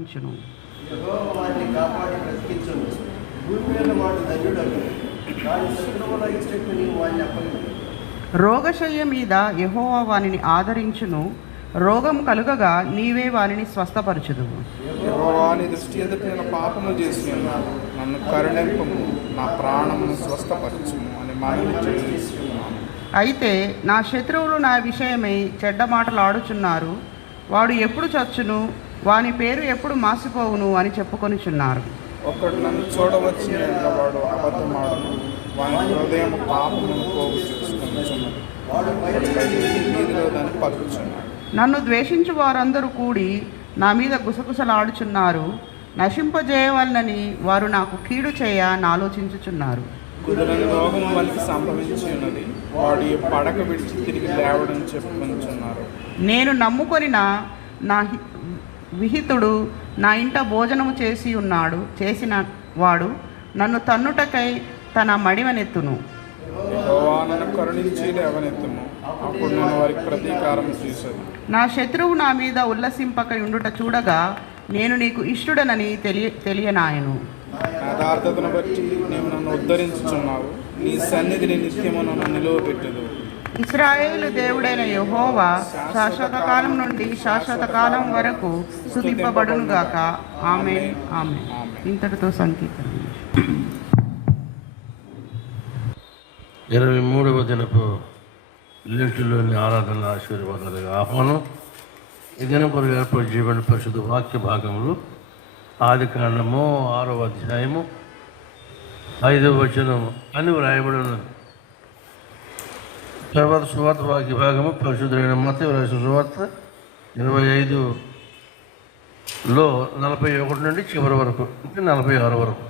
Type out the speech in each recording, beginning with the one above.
రక్షించును. యెహోవా వారిని కాపాడి బ్రతికించును. భూమి మీద వాడు ధన్యుడను. వారి శత్రువుల ఇష్టకు నీవు వారిని అప్పగించు. రోగశయ్య మీద యెహోవా వానిని ఆదరించును. రోగం కలుగగా నీవే వానిని స్వస్థపరచుదువు. యెహోవా నీ దృష్టి ఎదుట నేను పాపము చేసి ఉన్నాను, నన్ను కరుణింపము, నా ప్రాణమును స్వస్థపరచుము అని మనవి చేస్తున్నాను. అయితే నా శత్రువులు నా విషయమై చెడ్డ మాటలు ఆడుచున్నారు. వాడు ఎప్పుడు చచ్చును, వాని పేరు ఎప్పుడు మాసిపోవును అని చెప్పుకొనిచున్నారు. ఒకడు నన్ను చూడవచ్చిన వాడు అబద్ధమాడును, వాని హృదయం పాపమును పోగు చేసుకుని వాడు బయలుపడి వీధిలో దాన్ని పలుకుచున్నాడు. నన్ను ద్వేషించు వారందరూ కూడి నా మీద గుసగుసలాడుచున్నారు. నశింపజేయవలనని వారు నాకు కీడు చేయ ఆలోచించుచున్నారు. కుదురని రోగం వానికి సంభవించి ఉన్నది, వాడు ఈ పడక విడిచి తిరిగి లేవడం చెప్పుకొనిచున్నారు. నేను నమ్ముకొనిన నా విహితుడు నా ఇంట భోజనము చేసిన వాడు నన్ను తన్నుటకై తన మడివనెత్తును. యెహోవా నన్ను కరుణించి లేవనెత్తుము, అప్పుడు నేను వారికి ప్రతీకారం చేసేది. నా శత్రువు నా మీద ఉల్లసింపక ఉండుట చూడగా నేను నీకు ఇష్టుడనని తెలియనాయను. నా యథార్థతను బట్టి నీవు నన్ను ఉద్ధరించుచున్నావు, నీ సన్నిధిని నిత్యము నన్ను నిలువబెట్టుదు. ఇశ్రాయేలు దేవుడైన యెహోవా శాశ్వత కాలం నుండి శాశ్వత కాలం వరకు స్తుతింపబడునుగాక. ఆమేన్, ఆమేన్. ఇంతటితో సంకీర్తన. 23వ దినపు లెంటులోని ఆరాధన ఆశీర్వాదాలుగా ఆహ్వానం. ఈ దినపు ఏర్పాటు చేయబడిన పరిశుద్ధ వాక్య భాగములు ఆదికాండము 6వ అధ్యాయము 5వ వచనం అని వ్రాయబడి ఉన్నది. తర్వాత సువార్త వాక్య భాగము పరిశుద్ధులైన మత్తయి రాసిన సువార్త 25లో 41 నుండి చివరి వరకు, అంటే 46 వరకు.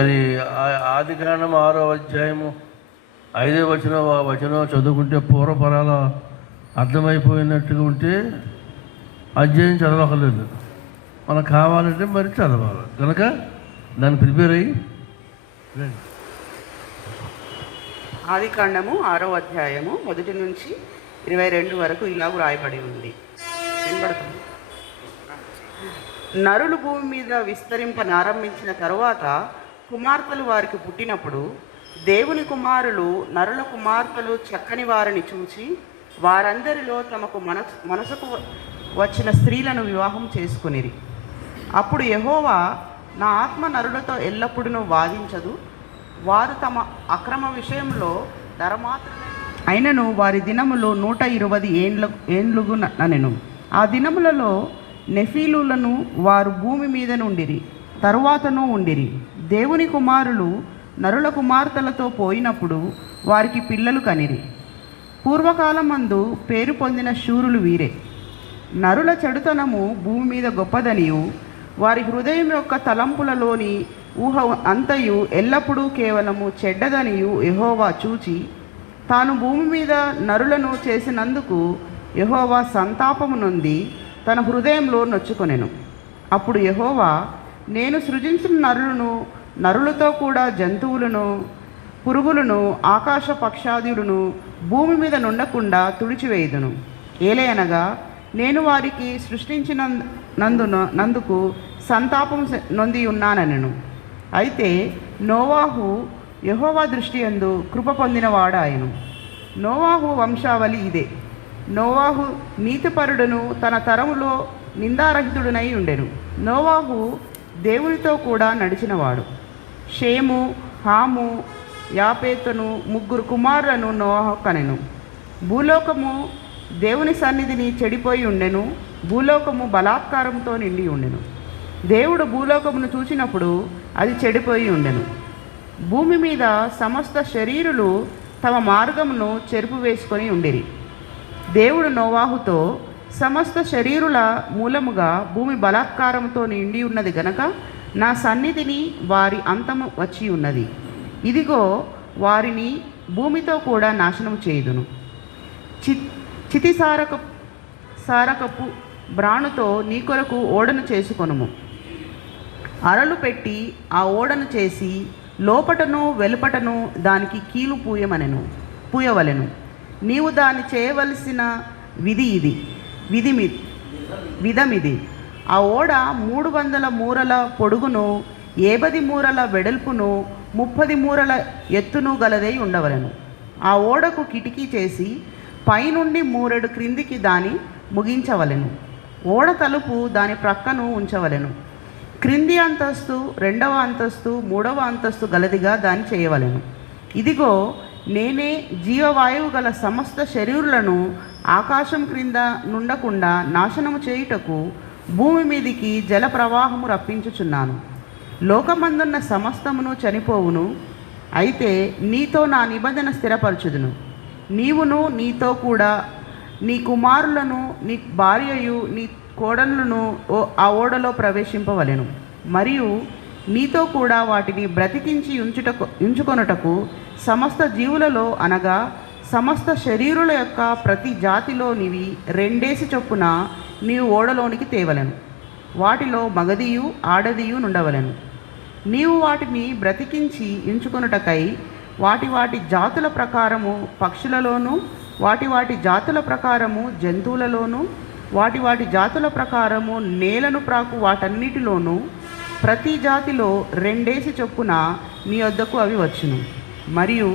అది ఆదికాండం 6వ అధ్యాయము 5వ వచనం చదువుకుంటే పూర్వపరాల అర్థమైపోయినట్టుగా ఉంటే అధ్యాయం చదవకలేదు. మనకు కావాలంటే మరి చదవాలి కనుక దాన్ని ప్రిపేర్ అయ్యి ఆదికాండము 6వ అధ్యాయము 1 నుంచి 22 వరకు ఇలా వ్రాయబడి ఉంది. వినబడుతుంది. నరులు భూమి మీద విస్తరింపనారంభించిన తరువాత కుమార్తెలు వారికి పుట్టినప్పుడు దేవుని కుమారులు నరుల కుమార్తెలు చక్కని వారిని చూచి వారందరిలో తమకు మనసుకు వచ్చిన స్త్రీలను వివాహం చేసుకునిరి. అప్పుడు యెహోవా, నా ఆత్మ నరులతో ఎల్లప్పుడూ వాదించదు, వారు తమ అక్రమ విషయంలో ధర్మాత్రమే అయినను వారి దినములో 120 ఏండ్లుగు ననెను. ఆ దినములలో నెఫీలులను వారు భూమి మీద నుండిరి, తరువాతను ఉండిరి. దేవుని కుమారులు నరుల కుమార్తెలతో పోయినప్పుడు వారికి పిల్లలు కనిరి. పూర్వకాలమందు పేరు పొందిన శూరులు వీరే. నరుల చెడుతనము భూమి మీద గొప్పదనియు వారి హృదయం యొక్క తలంపులలోని ఊహ అంతయు ఎల్లప్పుడూ కేవలము చెడ్డదనియు యెహోవా చూచి తాను భూమి మీద నరులను చేసినందుకు యెహోవా సంతాపము నొంది తన హృదయంలో నొచ్చుకొనెను. అప్పుడు యెహోవా, నేను సృజించిన నరులతో కూడా జంతువులను, పురుగులను, ఆకాశ పక్షాదులను భూమి మీద నుండకుండా తుడిచివేయుదును. ఏలయనగా నేను వారికి సృష్టించినందుకు సంతాపం నొంది ఉన్నానెను. అయితే నోవాహు యెహోవా దృష్టి యందు కృప పొందినవాడాయను. నోవాహు వంశావళి ఇదే. నోవాహు నీతిపరుడును తన తరములో నిందారహితుడునై ఉండెను. నోవాహు దేవునితో కూడా నడిచినవాడు. షేము, హాము, యాపేతును 3 కుమారులను నోవాహు కనెను. భూలోకము దేవుని సన్నిధిని చెడిపోయి ఉండెను. భూలోకము బలాత్కారంతో నిండి ఉండెను. దేవుడు భూలోకమును చూచినప్పుడు అది చెడిపోయి ఉండెను. భూమి మీద సమస్త శరీరులు తమ మార్గమును చెరుపు వేసుకొని ఉండిరి. దేవుడు నోవాహుతో, సమస్త శరీరుల మూలముగా భూమి బలాత్కారంతో నిండి ఉన్నది గనక నా సన్నిధిని వారి అంతము వచ్చి ఉన్నది. ఇదిగో వారిని భూమితో కూడా నాశనం చేయుదును. సారకపు బ్రాణుతో నీ కొరకు ఓడను చేసుకొనుము. అరలు పెట్టి ఆ ఓడను చేసి లోపటను వెలుపటను దానికి కీలు పూయవలెను. నీవు దాన్ని చేయవలసిన విధమిది. ఆ ఓడ 300 మూరల పొడుగును, 50 మూరల వెడల్పును, 30 మూరల ఎత్తును గలదై ఉండవలెను. ఆ ఓడకు కిటికీ చేసి పైనుండి మూరెడు క్రిందికి దాని ముగించవలెను. ఓడ తలుపు దాని ప్రక్కను ఉంచవలెను. క్రింది అంతస్తు, 2వ అంతస్తు, 3వ అంతస్తు గలదిగా దాన్ని చేయవలెను. ఇదిగో, నేనే జీవవాయువు గల సమస్త శరీరులను ఆకాశం క్రింద నుండకుండా నాశనము చేయుటకు భూమి మీదికి జల ప్రవాహము రప్పించుచున్నాను. లోకమందున్న సమస్తమును చనిపోవును, అయితే నీతో నా నిబంధన స్థిరపరచుదును. నీవును నీతో కూడా నీ కుమారులను, నీ భార్యయు, నీ కోడళ్లను ఆ ఓడలో ప్రవేశింపవలెను. మరియు నీతో కూడా వాటిని బ్రతికించి ఉంచుకొనుటకు సమస్త జీవులలో, అనగా సమస్త శరీరుల యొక్క ప్రతి జాతిలోనివి 2 చొప్పున నీవు ఓడలోనికి తేవలెను. వాటిలో మగదియు ఆడదియు నుండవలెను. నీవు వాటిని బ్రతికించి ఉంచుకొనుటకై వాటి జాతుల ప్రకారము పక్షులలోను, వాటి జాతుల ప్రకారము జంతువులలోను, వాటి జాతుల ప్రకారము నేలను ప్రాకు వాటన్నిటిలోనూ ప్రతి జాతిలో 2 చొప్పున నీ వద్దకు అవి వచ్చును. మరియు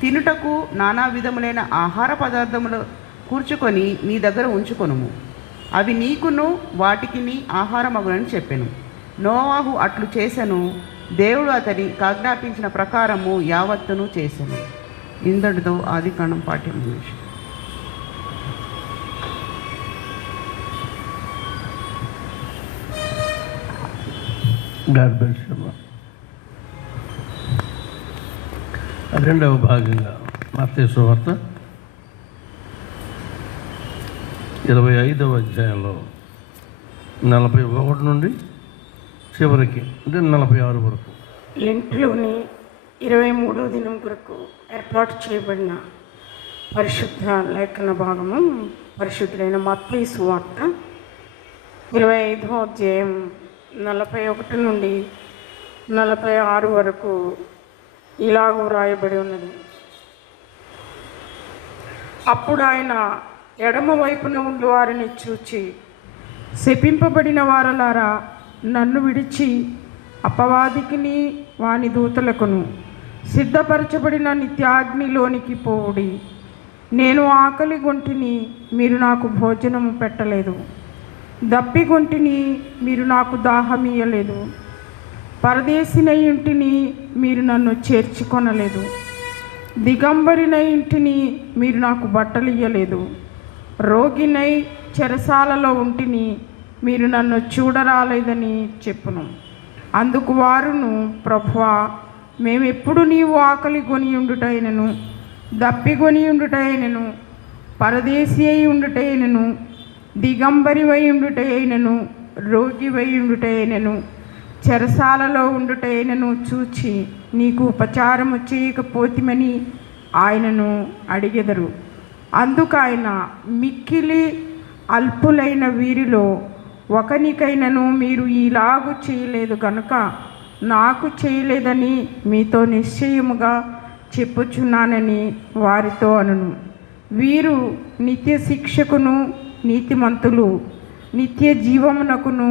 తినుటకు నానా విధములైన ఆహార పదార్థములు కూర్చుకొని నీ దగ్గర ఉంచుకొనుము. అవి నీకును వాటికిని ఆహారమగునని చెప్పెను. నోవాహు అట్లు చేసెను. దేవుడు అతని ఆజ్ఞాపించిన ప్రకారము యావత్తును చేసెను. ఇంతటితో ఆదికాండం పాఠ్యం ముగిసింది. God bless you. రెండవ భాగంగా మత్తయి సువార్త 25వ అధ్యాయంలో 41 నుండి చివరికి అంటే 46 వరకు లెంట్లోని 23వ దినం కొరకు ఏర్పాటు చేయబడిన పరిశుద్ధ లేఖన భాగము పరిశుద్ధులైన మత్తయి సువార్త 25వ అధ్యాయం 41 నుండి 46 వరకు ఇలాగ వ్రాయబడి ఉన్నది. అప్పుడు ఆయన ఎడమ వైపున ఉండి వారిని చూచి, శపింపబడిన వారలారా, నన్ను విడిచి అపవాదికిని వాని దూతలకును సిద్ధపరచబడిన నిత్యాగ్నిలోనికి పోవుడి. నేను ఆకలి గొంటిని, మీరు నాకు భోజనము పెట్టలేదు. దప్పిగొంటిని, మీరు నాకు దాహమీయలేదు. పరదేశినై ఇంటిని, మీరు నన్ను చేర్చుకొనలేదు. దిగంబరినై ఇంటిని, మీరు నాకు బట్టలు ఇయ్యలేదు. రోగినై చెరసాలలో ఉంటిని, మీరు నన్ను చూడరాలేదని చెప్పును. అందుకు వారును, ప్రభువా, మేమెప్పుడు నీవు ఆకలి కొని ఉండుటైనను, దప్పిగొని ఉండుటైనను, పరదేశి అయి ఉండుటైనను, దిగంబరివై ఉండుటైనను, రోగివై ఉండుటైనను, చెరసాలలో ఉండుటైనను చూచి నీకు ఉపచారము చేయకపోతిమని ఆయనను అడిగెదరు. అందుకు ఆయన, మిక్కిలి అల్పులైన వీరిలో ఒకనికైనను మీరు ఈలాగు చేయలేదు గనుక నాకు చేయలేదని మీతో నిశ్చయముగా చెప్పుచున్నానని వారితో అనును. వీరు నిత్య శిక్షకును, నీతిమంతులు నిత్య జీవమునకును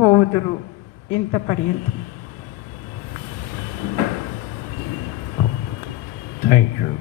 పోవుదురు. ఇంత పర్యంతం. Thank you.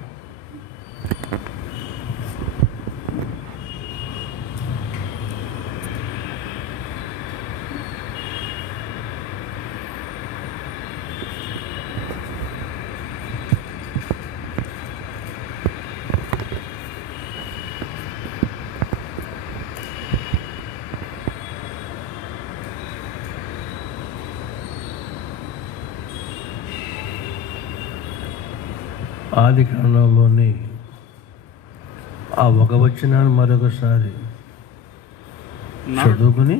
ఆది కాండంలోని ఆ ఒక వచనాన్ని మరొకసారి చదువుకుని,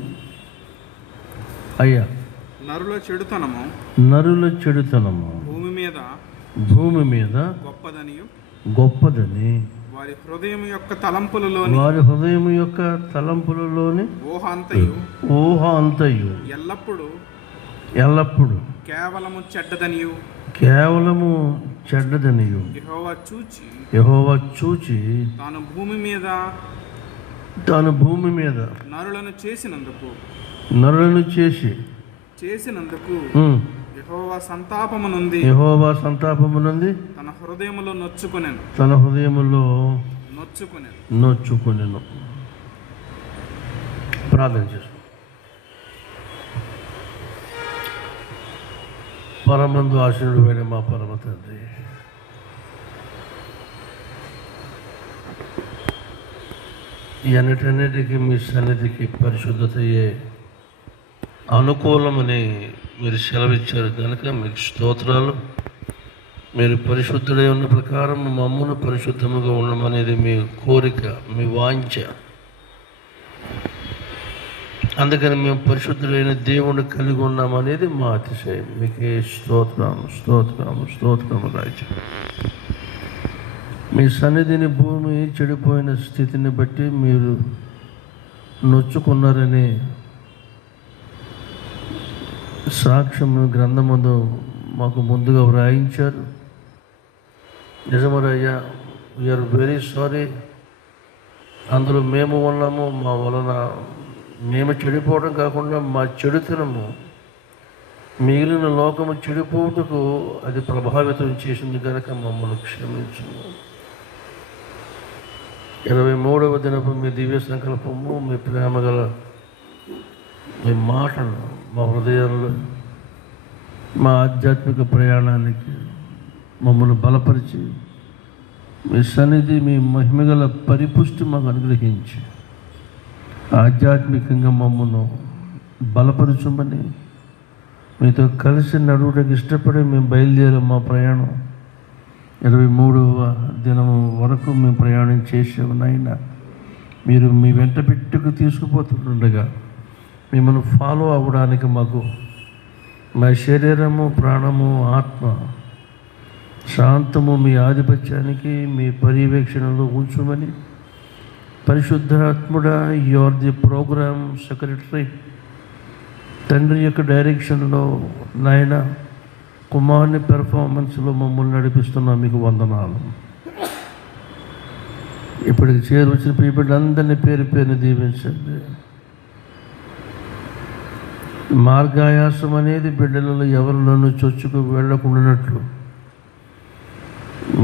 అయ్యా, నరుల చెడుతనము భూమి మీద గొప్పదని వారి హృదయం యొక్క తలంపులలోని ఊహ అంతయు ఎల్లప్పుడు కేవలము చెడ్డదనియు యెహోవా చూచి తాను భూమి మీద నరులను నరులను చేసినందుకు ఉమ్, యెహోవా సంతాపము నుండి యెహోవా సంతాపమునంది తన హృదయములో నొచ్చుకొనెను. తన హృదయములో నొచ్చుకొనెను. ప్రార్థన చేసు. పరమందు ఆశీనుడైన మా పరమ తండ్రి, ఎన్నిటన్నిటికీ మీ సన్నిధికి పరిశుద్ధతయే అనుకూలమని మీరు సెలవిచ్చారు కనుక మీకు స్తోత్రాలు. మీరు పరిశుద్ధుడై ఉన్న ప్రకారం మమ్మల్ని పరిశుద్ధముగా ఉండమనేది మీ కోరిక, మీ వాంఛ. అందుకని మేము పరిశుద్ధుడైన దేవుని కలిగి ఉన్నామనేది మా అతిశయం. మీకే స్తోత్రము రాజు. మీ సన్నిధిని భూమి చెడిపోయిన స్థితిని బట్టి మీరు నొచ్చుకున్నారని సాక్ష్యం గ్రంథముందు మాకు ముందుగా వ్రాయించారు. నిజమరయ్యా, వీఆర్ వెరీ సారీ. అందులో మేము ఉన్నాము. మా వలన మేము చెడిపోవడం కాకుండా మా చెడుతనము మిగిలిన లోకము చెడిపోవటకు అది ప్రభావితం చేసింది కనుక మమ్మల్ని క్షమించు. 23వ దినపు మీ దివ్య సంకల్పము, మీ ప్రేమ గల మీ మాటలు మా హృదయాల్లో మా ఆధ్యాత్మిక ప్రయాణానికి మమ్మల్ని బలపరిచి మీ సన్నిధి, మీ మహిమగల పరిపుష్టి మాకు అనుగ్రహించి ఆధ్యాత్మికంగా మమ్మల్ని బలపరచమని మీతో కలిసి నడువుటకు ఇష్టపడి మేము బయలుదేరాం. మా ప్రయాణం 23వ దినము వరకు మేము ప్రయాణం చేసామనైనా మీరు మీ వెంట పెట్టుకు తీసుకుపోతుండగా మిమ్మల్ని ఫాలో అవ్వడానికి మాకు మా శరీరము, ప్రాణము, ఆత్మ శాంతము మీ ఆధిపత్యానికి మీ పర్యవేక్షణలో ఉంచుమని పరిశుద్ధాత్ముడా, you are the programme secretary, తండ్రి యొక్క డైరెక్షన్లో నాయన కుమారుని పెర్ఫార్మెన్స్లో మమ్మల్ని నడిపిస్తున్నా మీకు వందనాలు. ఇప్పటికి చేరువచ్చిన బిడ్డలందరినీ పేరు పేరుని దీవించండి. మార్గాయాసం అనేది బిడ్డలలో ఎవరిలోనూ చొచ్చుకు వెళ్ళకుండానట్లు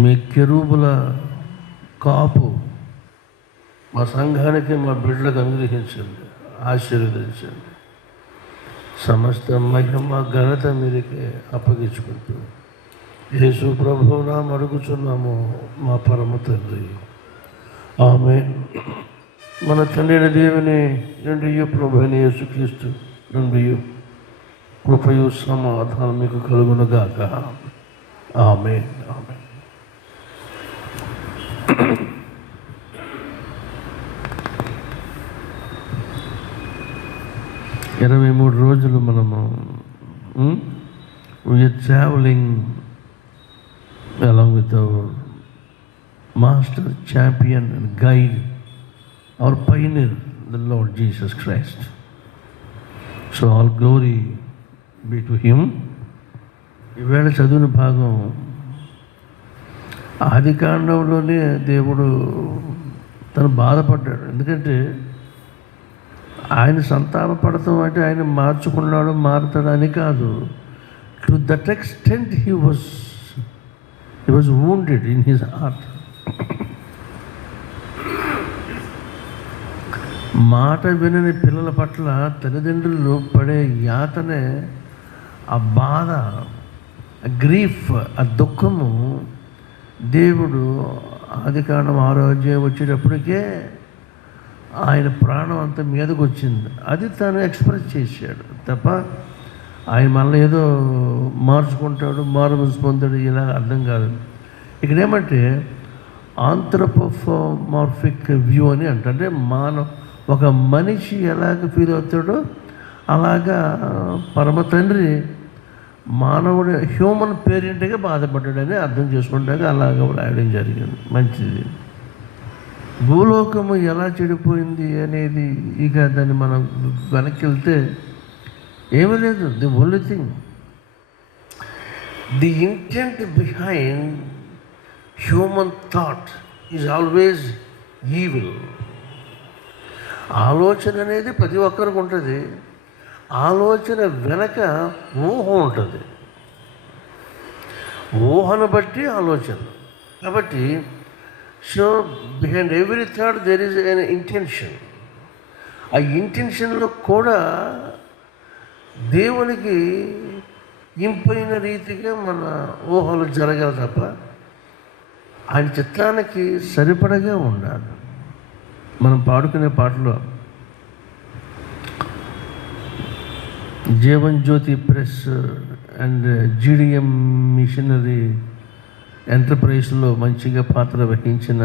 మీ కెరూబుల కాపు మా సంఘానికి, మా బిడ్డలకు అనుగ్రహించండి, ఆశీర్వదించండి. సమస్త మహిమ ఘనత మీరుకే అప్పగించుకుంటూ యేసు ప్రభువు నామమున అడుగుచున్నాము మా పరమ తండ్రి, ఆమేన్. మన తండ్రి అయిన దేవుని నుండి ప్రభు అయిన యేసుక్రీస్తు నుండి కృపయు సమాధానం మీకు కలుగునుగాక. ఆమేన్, ఆమేన్. 23 రోజులు మనము we are travelling along with our master, champion and guide, our pioneer, the Lord Jesus Christ. So all glory be to him. ఈవేళ చదివిన భాగం ఆది కాండంలోనే దేవుడు తను బాధపడ్డాడు. ఎందుకంటే ఆయన సంతానపడతాం అంటే ఆయన మార్చుకున్నాడు, మారుతాడు అని కాదు. To that extent he was wounded in his heart. మాట వినని పిల్లల పట్ల తల్లిదండ్రులు పడే యాతనే, ఆ బాధ, ఆ గ్రీఫ్, ఆ దుఃఖము దేవుడు ఆదికాండం 6వ అధ్యాయం వచ్చేటప్పటికే ఆయన ప్రాణం అంతా మీదకు వచ్చింది. అది తను ఎక్స్ప్రెస్ చేశాడు తప్ప ఆయన మళ్ళీ ఏదో మార్చుకుంటాడు, మారుమనసు పొందాడు ఇలా అర్థం కాదు. ఇక్కడ ఏమంటే ఆంథ్రోపోమార్ఫిక్ వ్యూ అని అంటే ఒక మనిషి ఎలాగ ఫీల్ అవుతాడో అలాగా పరమ తండ్రి మానవుడు హ్యూమన్ పేరెంట్గా బాధపడ్డాడని అర్థం చేసుకుంటాక అలాగ రాయడం జరిగింది. మంచిది. భూలోకము ఎలా చెడిపోయింది అనేది ఇక దాన్ని మనం వెనక్కి వెళ్తే ఏమీ లేదు. The only thing, the intent behind human thought is always evil. ఆలోచన అనేది ప్రతి ఒక్కరికి ఉంటుంది, ఆలోచన వెనక ఊహ ఉంటుంది, ఊహను బట్టి ఆలోచన. కాబట్టి so behind every thought there is an intention. ఆ ఇంటెన్షన్లో కూడా దేవునికి ఇంపైన రీతిగా మన ఊహలు జరగాలి తప్ప ఆయన చిత్తానికి సరిపడగా ఉండాలి. మనం పాడుకునే పాటలో Jeevan Jyoti press and GDM machinery ఎంటర్ప్రైజ్లో మంచిగా పాత్ర వహించిన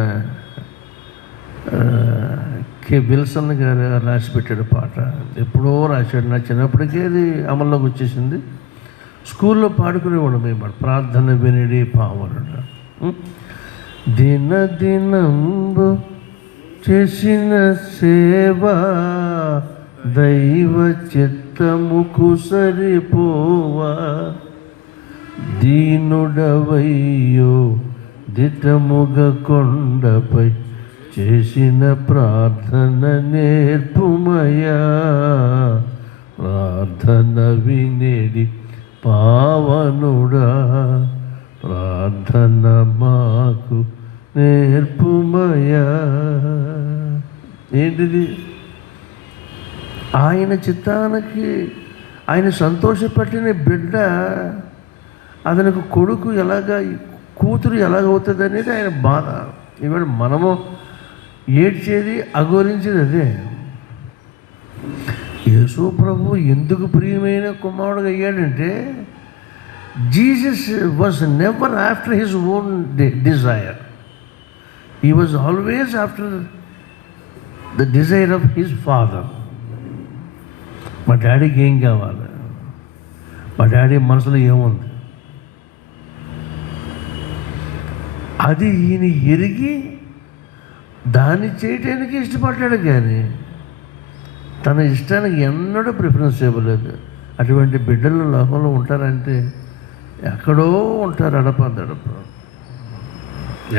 కె విల్సన్ గారు రాసి పెట్టాడు పాట. ఎప్పుడో రాశాడు, నా చిన్నప్పటికే అది అమల్లోకి వచ్చేసింది. స్కూల్లో పాడుకునేవాడు మేము, ప్రార్థన వినడి పావనుడు. దినదినంబు చేసిన సేవ దైవ చిత్తముకు సరిపోవా, దీనుడవయ్యో దిటముగ కొండపై చేసిన ప్రార్థన నేర్పుమయా, ప్రార్థన వినేడి పావనుడా, ప్రార్థన మాకు నేర్పుమయా. ఏంటిది? ఆయన చిత్తానికి ఆయన సంతోషపట్టిన బిడ్డ, అతనికి కొడుకు ఎలాగా, కూతురు ఎలాగవుతుంది అనేది ఆయన బాధ. ఇవాళ మనము ఏడ్చేది అఘోరించేది అదే. యేసు ప్రభు ఎందుకు ప్రియమైన కుమారుడుగా అయ్యాడంటే, Jesus was never after his own desire, he was always after the desire of his father. మా డాడీకి ఏం కావాలి, మా డాడీ మనసులో ఏముంది, అది ఈయన ఎరిగి దాన్ని చేయటానికి ఇష్టపడ్డాడు. కానీ తన ఇష్టానికి ఎన్నడూ ప్రిఫరెన్స్ ఇవ్వలేదు. అటువంటి బిడ్డలు లోకంలో ఉంటారంటే ఎక్కడో ఉంటారు, అడపదడప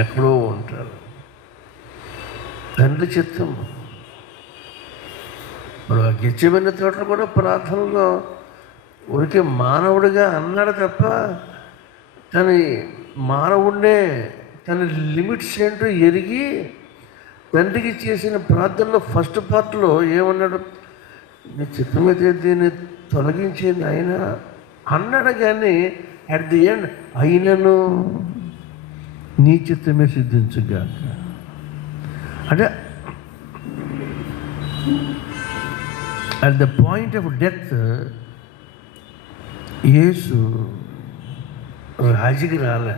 ఎక్కడో ఉంటారు. తండ్రి చిత్తం. ఇప్పుడు గెచ్చబడిన తోటలు కూడా ప్రార్థనలో ఊరికే మానవుడిగా అన్నాడు తప్ప తన మానవుడినే తన లిమిట్స్ ఏంటో ఎరిగి తండ్రికి చేసిన ప్రార్థనలో ఫస్ట్ పార్ట్లో ఏమన్నాడు, నీ చిత్తమైతే దీన్ని తొలగించేది ఆయన అన్నాడు. కానీ అట్ ది ఎండ్ అయినను నీ చిత్తమే సిద్ధించుగాక అంటే at the point of death Yesu రాజుకి రాలే,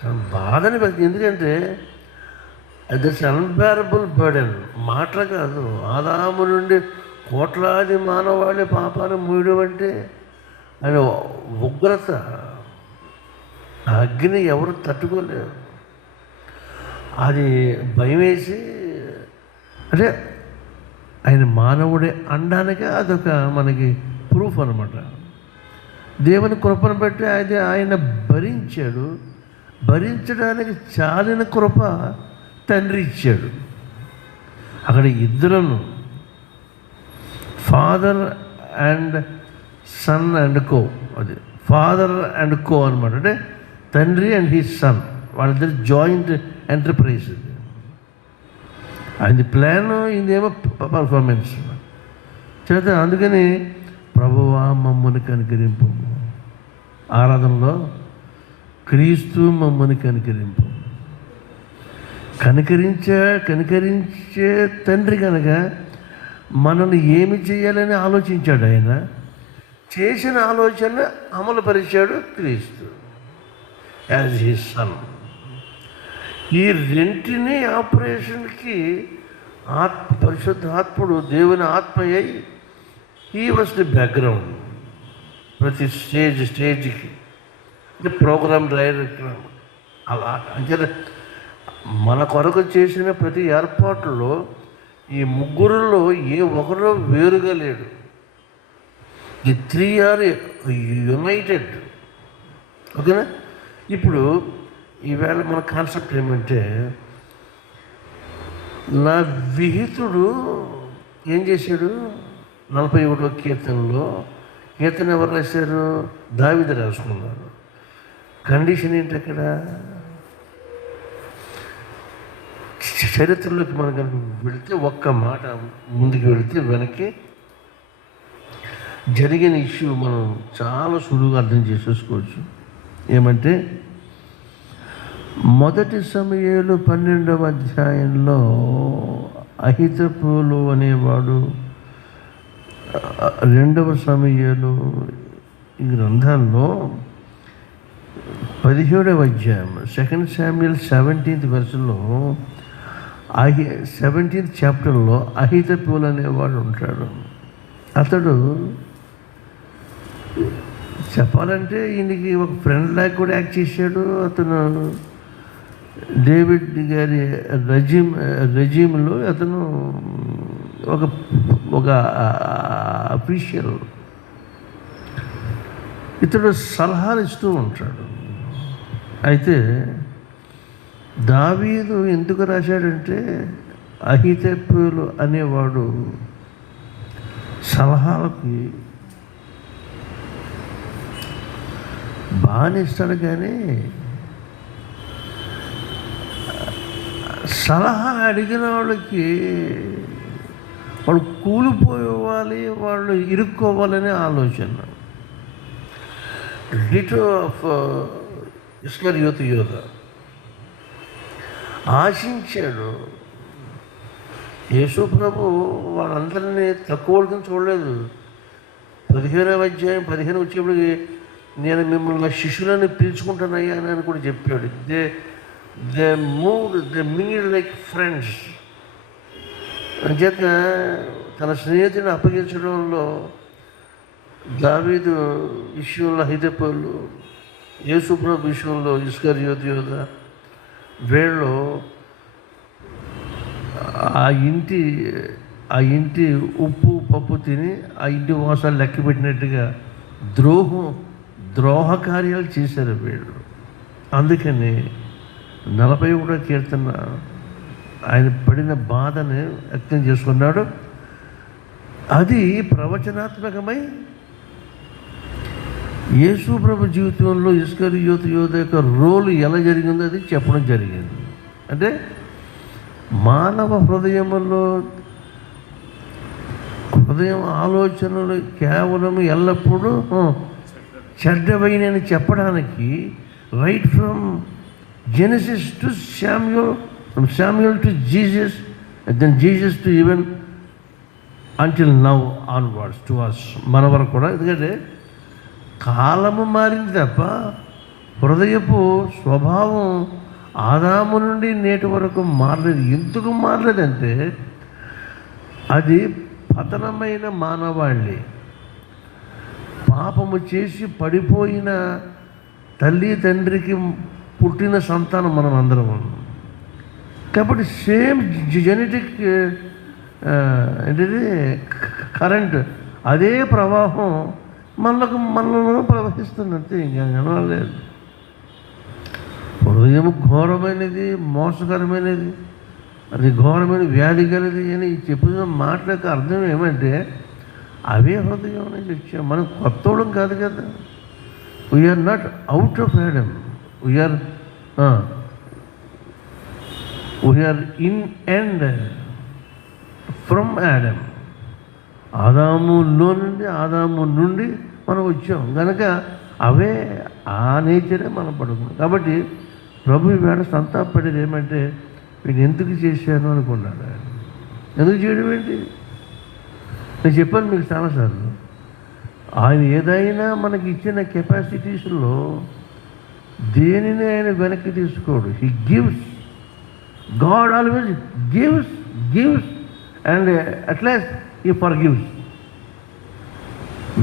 తన బాధని వ్యక్తి. ఎందుకంటే దట్స్ అన్బేరబుల్ బర్డెన్. మాటలు కాదు, ఆదాము నుండి కోట్లాది మానవాళి పాపాన్ని మూయడం అంటే ఆయన ఉగ్రత, అగ్ని ఎవరు తట్టుకోలేరు. అది భయం వేసి, అంటే ఆయన మానవుడే అనడానికి అదొక మనకి ప్రూఫ్ అనమాట. దేవుని కృపను బట్టి ఆయన భరించాడు. భరించడానికి చాలిన కృప తండ్రి ఇచ్చాడు. అక్కడ ఇద్దరును father and son and co, అది ఫాదర్ అండ్ కో అనమాట. అంటే తండ్రి అండ్ హిస్ సన్, వాళ్ళిద్దరు జాయింట్ ఎంటర్ప్రైజ్. అది ప్లాన్, ఇదేమో పర్ఫార్మెన్స్ చేత. అందుకని ప్రభువా మమ్మల్ని కనికరింపు, ఆరాధనలో క్రీస్తు మమ్మల్ని కనికరింపు. కనికరించే తండ్రి కనుక మనల్ని ఏమి చేయాలని ఆలోచించాడు. ఆయన చేసిన ఆలోచన అమలుపరిచాడు క్రీస్తు యాజ్ హిస్ సన్. ఈ రెంటిని ఆపరేషన్కి పరిశుద్ధ ఆత్ముడు దేవుని ఆత్మయ్యి ఈ వాజ్ ది బ్యాక్గ్రౌండ్. ప్రతి స్టేజ్కి ప్రోగ్రామ్ డైరెక్టర్ అలా అంటే మన కొరకు చేసిన ప్రతి ఏర్పాటులో ఈ ముగ్గురులో ఏ ఒకరు వేరుగా లేడు. ఈ 3 ఆర్ యునైటెడ్. ఓకేనా? ఇప్పుడు ఈవేళ మన కాన్సెప్ట్ ఏమంటే, నా విహితుడు ఏం చేశాడు, 41వ కీర్తనలో, కీర్తన ఎవరు రాశారు? దావీదు రాసుకున్నారు. కండిషన్ ఏంటి అక్కడ? చరిత్రలోకి మనం కనుక వెళితే, ఒక్క మాట ముందుకు వెళితే వెనక్కి జరిగిన ఇష్యూ మనం చాలా సులువుగా అర్థం చేసేసుకోవచ్చు. ఏమంటే, మొదటి సమూయేలు 12వ అధ్యాయంలో అహితోపెలు అనేవాడు, 2వ సమూయేలు ఈ గ్రంథాల్లో 17వ అధ్యాయం 2 శామ్యూయల్ 17th verseలో 17th చాప్టర్లో అహితోపెలు అనేవాడు ఉంటాడు. అతడు చెప్పాలంటే ఈయనకి ఒక ఫ్రెండ్ లాగా కూడా యాక్ట్ చేశాడు. అతను డేవిడ్ గారి రెజీమ్లో అతను ఒక అఫీషియల్. ఇతడు సలహాలు ఇస్తూ ఉంటాడు. అయితే దావీదు ఎందుకు రాశాడంటే, అహితోపెలు అనేవాడు సలహాలకి బాగానే ఇస్తాడు, కానీ సలహా అడిగిన వాళ్ళకి వాళ్ళు కూలిపోవాలి, వాళ్ళు ఇరుక్కోవాలనే ఆలోచన. డిటో ఆఫ్ ఇస్కరియోతు యోధ ఆశించాడు. యేసు ప్రభు వాళ్ళందరినీ తక్కువ కింద చూడలేదు. 15వ అధ్యాయం 15 వచ్చేప్పటికి, నేను మిమ్మల్ని శిష్యులని పిలుచుకుంటానయ్యా అని కూడా చెప్పాడు. They made like friends. అంచేత తన స్నేహితుడిని అప్పగించడంలో దావీదు విషయంలో అహితోపెలు, యేసు ప్రభు విషయంలో ఇస్కరియోతు యోధ, వీళ్ళు ఆ ఇంటి ఉప్పు పప్పు తిని ఆ ఇంటి వాసాలు లెక్క పెట్టినట్టుగా ద్రోహ కార్యాలు చేశారు వీళ్ళు. అందుకని 41వ కీర్తన ఆయన పడిన బాధని వ్యక్తం చేసుకున్నాడు. అది ప్రవచనాత్మకమై యేసు ప్రభు జీవితంలో ఇస్కరియోతు యోధ యొక్క రోల్ ఎలా జరిగిందో అది చెప్పడం జరిగింది. అంటే మానవ హృదయం ఆలోచనలు కేవలం ఎల్లప్పుడూ చెడ్డవైనని చెప్పడానికి, right from Genesis to Samuel, from Samuel to Jesus, then Jesus to even until now onwards to us, మన వరకు కూడా. ఎందుకంటే కాలము మారింది తప్ప హృదయపు స్వభావం ఆదాము నుండి నేటి వరకు మారలేదు. ఎందుకు మారలేదంటే, అది పతనమైన మానవాళి, పాపము చేసి పడిపోయిన తల్లి తండ్రికి పుట్టిన సంతానం మనం అందరం. కాబట్టి సేమ్ జెనెటిక్ ఏంటిది కరెంట్, అదే ప్రవాహం మనలో ప్రవహిస్తుంది. అంతే, ఇంకా కనలేదు. హృదయం ఘోరమైనది, మోసకరమైనది, అది ఘోరమైన వ్యాధి కలిది అని చెప్పిన మాటలకు అర్థం ఏమంటే, అవే హృదయం అని చెప్పాం. మనం కొత్తవడం కాదు కదా. We are not out of Adam, we are in and from Adam. ఆదాము నుండి మనం వచ్చాం కనుక అవే ఆ నేచరే మనం పడుకున్నాం. కాబట్టి ప్రభు ఈవేళ సంతాపపడేది ఏమంటే, వీడు ఎందుకు చేశాను అనుకున్నాడు. ఎందుకు చేయడం ఏంటి? నేను చెప్పాను మీకు చాలాసార్లు, ఆయన ఏదైనా మనకి ఇచ్చిన కెపాసిటీస్లో దేనిని ఆయన వెనక్కి తీసుకోడు. He gives. God always gives and at last he forgives.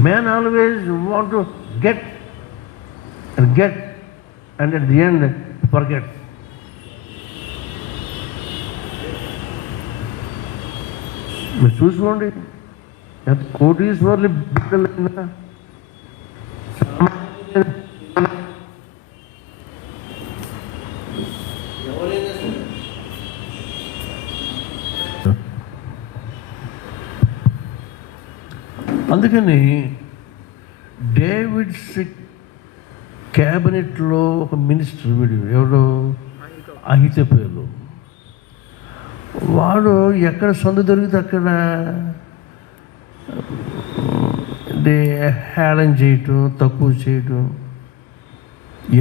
Man always want to get and at the end forget. మీరు చూసుకోండి, ఎంత కోటీశ్వర్లు బిడ్డలైనా అందుకని డేవిడ్స్ క్యాబినెట్లో ఒక మినిస్టర్ వీడు ఎవరు, అహితోపెలు. వాడు ఎక్కడ సందు దొరికితే అక్కడ హేళన చేయటం, తక్కువ చేయటం,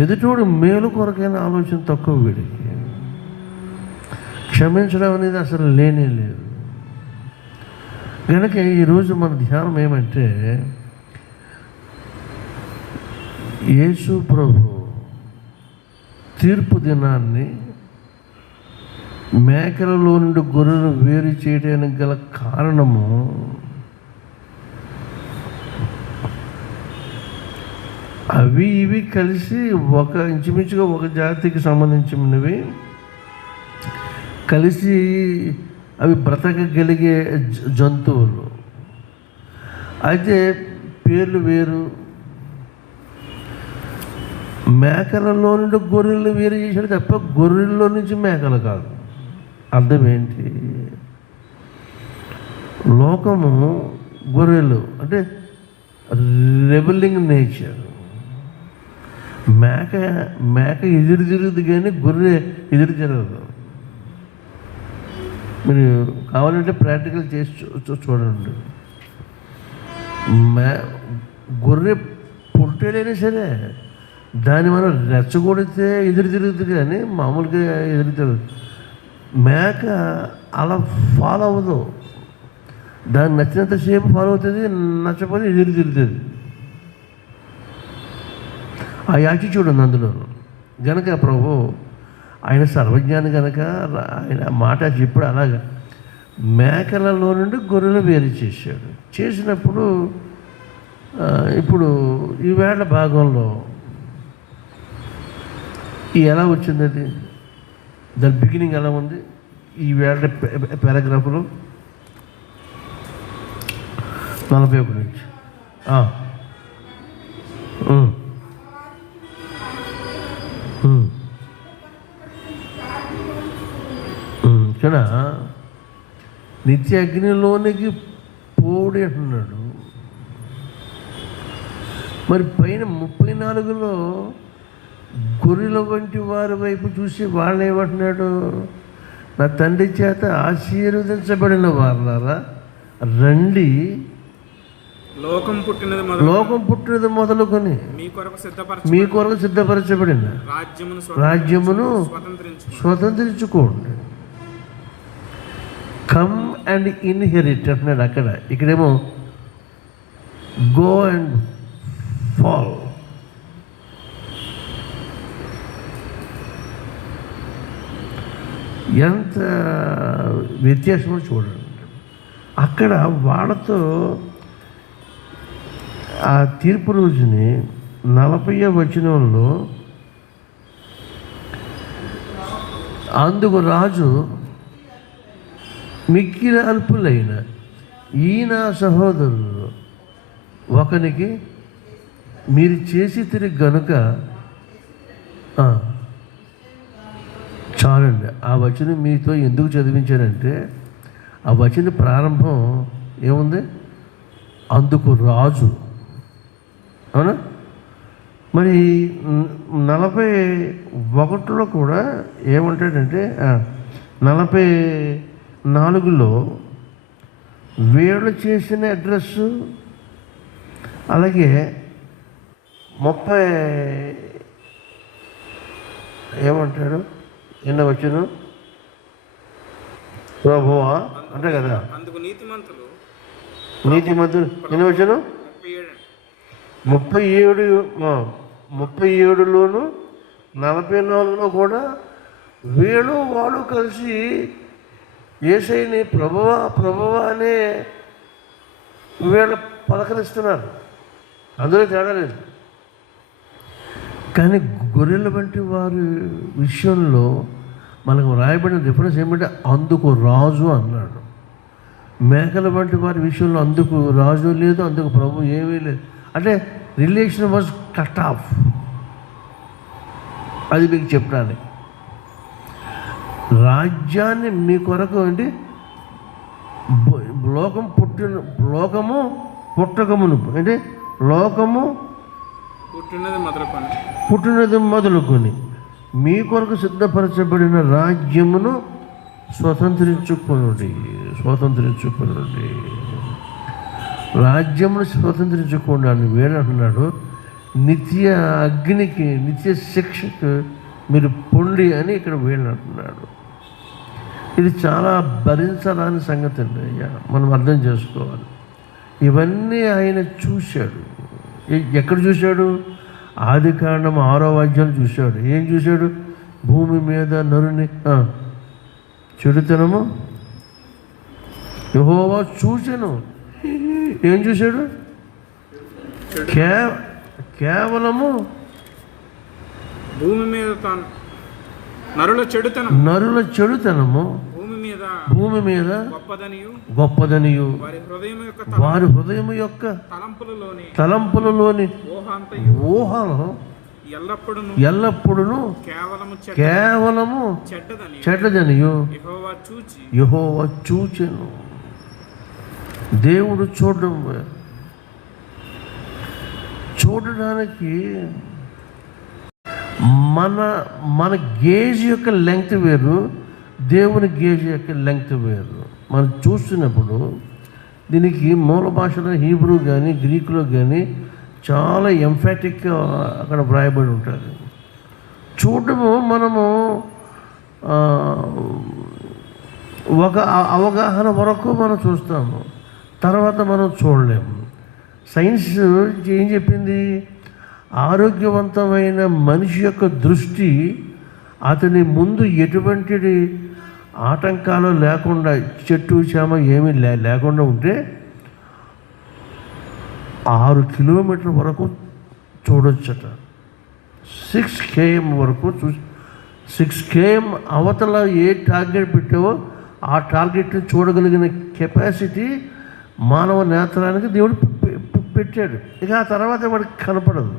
ఎదుటోడు మేలు కొరకైన ఆలోచన తక్కువ వీడికి. క్షమించడం అనేది అసలు లేనే లేదు. కనుక ఈరోజు మన ధ్యానం ఏమంటే, యేసు ప్రభు తీర్పు దినాన్ని మేకలలో నుండి గొర్రెలను వేరు చేయడానికి గల కారణము అవి ఇవి కలిసి ఇంచుమించుగా ఒక జాతికి సంబంధించినవి కలిసి అవి బ్రతకగలిగే జంతువులు. అయితే పేర్లు వేరు. మేకలలో నుండి గొర్రెలు వేరు చేశాడు తప్ప గొర్రెల్లో నుంచి మేకలు కాదు. అర్థం ఏంటి? లోకము గొర్రెలు అంటే రెబలింగ్ నేచర్. మేక ఎదురు తిరుగుతుంది కానీ గొర్రె ఎదురు తిరగదు. మీరు కావాలంటే ప్రాక్టికల్ చేసి చూడండి. గొర్రె పుట్టేడైనా సరే దాన్ని మనం రెచ్చగొడితే ఎదురు తిరుగుతుంది కానీ మామూలుగా ఎదురు తిరగదు. మేక అలా ఫాలో అవ్వదు. దాన్ని నచ్చినంతసేపు ఫాలో అవుతుంది, నచ్చకపోతే ఎదురు తిరుగుతుంది. ఆ యాటిట్యూడ్ ఉంది అందులో. గనక ప్రభు ఆయన సర్వజ్ఞాని కనుక ఆయన మాట చెప్పాడు. అలాగా మేకలలో నుండి గొర్రెలు వేరు చేశాడు. చేసినప్పుడు ఇప్పుడు ఈవేళ భాగంలో ఎలా వచ్చింది అది, దాని బిగినింగ్ ఎలా ఉంది ఈవేళ పారాగ్రాఫ్లో 41 నుంచి ఇక్కడ నిత్య అగ్నిలోనికి పోడి అంటున్నాడు. మరి పైన 34లో గొర్రెల వంటి వారి వైపు చూసి వాళ్ళని ఏమంటున్నాడు, నా తండ్రి చేత ఆశీర్వదించబడిన వారులారా రండి, లోకం పుట్టినది మొదలుకొని మీ కొరకు సిద్ధపరచబడిన రాజ్యమును స్వతంత్రించుకోండి. కమ్ అండ్ ఇన్హెరిట్ అంటున్నాడు అక్కడ. ఇక్కడేమో గో అండ్ ఫాల్. ఎంత వ్యత్యాసమో చూడండి. అక్కడ వాళ్ళతో ఆ తీర్పు రోజుని 40వ వచనంలో అందుకు రాజు మిక్కిన అల్పులైన ఈయన సహోదరులు ఒకనికి మీరు చేసి తిరిగి గనుక చాలండి. ఆ వచనం మీతో ఎందుకు చదివించారంటే ఆ వచన ప్రారంభం ఏముంది, అందుకు రాజు. అవునా? మరి 41లో కూడా ఏమంటాడంటే 44లో వీళ్ళు చేసిన అడ్రస్సు, అలాగే 30 ఏమంటాడు, ఎన్న వచ్చును ప్రభువా అంటే కదా, నీతిమంతులు ఎన్న వచ్చును 37లోను 44లో కూడా వీళ్ళు వాళ్ళు కలిసి యేసయ్యని ప్రభువా ప్రభువా అనే వీళ్ళు పలకరిస్తున్నారు. అందులో తేడా లేదు. కానీ గొర్రెల వంటి వారి విషయంలో మనకు రాయబడిన డిఫరెన్స్ ఏమంటే అందుకు రాజు అన్నాడు. మేకల వంటి వారి విషయంలో అందుకు రాజు లేదు, అందుకు ప్రభు ఏమీ లేదు. అంటే రిలేషన్ వాజ్ కట్ ఆఫ్. అది మీకు చెప్పాలి. రాజ్యాన్ని మీ కొరకు ఏంటి, లోకము పుట్టకమును అంటే లోకము పుట్టినది మొదలుకొని మీ కొరకు సిద్ధపరచబడిన రాజ్యమును స్వతంత్రించుకొనుడి. రాజ్యమును స్వతంత్రించుకోండి అని వేడంటున్నాడు. నిత్య అగ్నికి, నిత్య శిక్షకు మీరు పొండి అని ఇక్కడ వేడంటున్నాడు. ఇది చాలా భరించరాని సంగతి అండి. మనం అర్థం చేసుకోవాలి. ఇవన్నీ ఆయన చూశాడు. ఎక్కడ చూశాడు? ఆదికాండం 6వ అధ్యాయం చూశాడు. ఏం చూశాడు? భూమి మీద నరుని చెడుతనము యెహోవా చూచెను. ఏం చూశాడు? కేవలము భూమి మీద నరుల చెడుతనము భూమి మీద గొప్పదనియు వారి హృదయం యొక్క తలంపులలోని ఊహను ఎల్లప్పుడూ కేవలము చెడ్డదనియు యెహోవా చూచెను. దేవుడు చూడడానికి మన గేజ్ యొక్క లెంగ్త్ వేరు, దేవుని గేజ్ యొక్క లెంగ్త్ వేరు. మనం చూస్తున్నప్పుడు దీనికి మూల భాషలో హీబ్రూ కానీ గ్రీకులో కానీ చాలా ఎంఫాటిక్గా అక్కడ వ్రాయబడి ఉంటుంది. చూడము మనము ఒక అవగాహన వరకు మనం చూస్తాము, తర్వాత మనం చూడలేము. సైన్స్ ఏం చెప్పింది? ఆరోగ్యవంతమైన మనిషి యొక్క దృష్టి అతని ముందు ఎటువంటి ఆటంకాలు లేకుండా, చెట్టు చేమ ఏమీ లేకుండా ఉంటే 6 కిలోమీటర్ల వరకు చూడొచ్చట. 6 km వరకు 6 km అవతల ఏ టార్గెట్ పెట్టావో ఆ టార్గెట్ని చూడగలిగిన కెపాసిటీ మానవ నేత్రానికి దేవుడు పెట్టాడు. ఇక ఆ తర్వాత వాడికి కనపడదు.